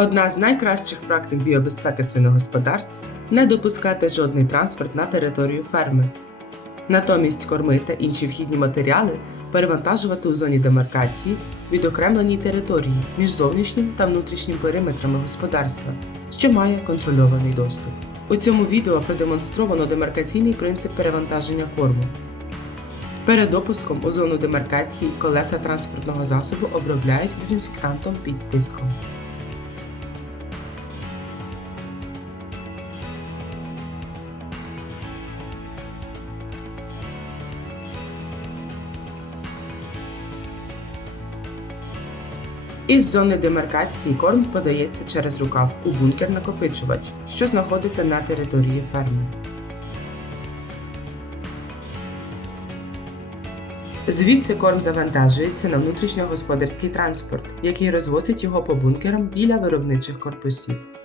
Одна з найкращих практик біобезпеки свиногосподарств не допускати жодний транспорт на територію ферми. Натомість корми та інші вхідні матеріали перевантажувати у зоні демаркації відокремленій території між зовнішнім та внутрішнім периметрами господарства, що має контрольований доступ. У цьому відео продемонстровано демаркаційний принцип перевантаження корму. Перед допуском у зону демаркації колеса транспортного засобу обробляють дезінфектантом під тиском. Із зони демаркації корм подається через рукав у бункер-накопичувач, що знаходиться на території ферми. Звідси корм завантажується на внутрішньогосподарський транспорт, який розвозить його по бункерам біля виробничих корпусів.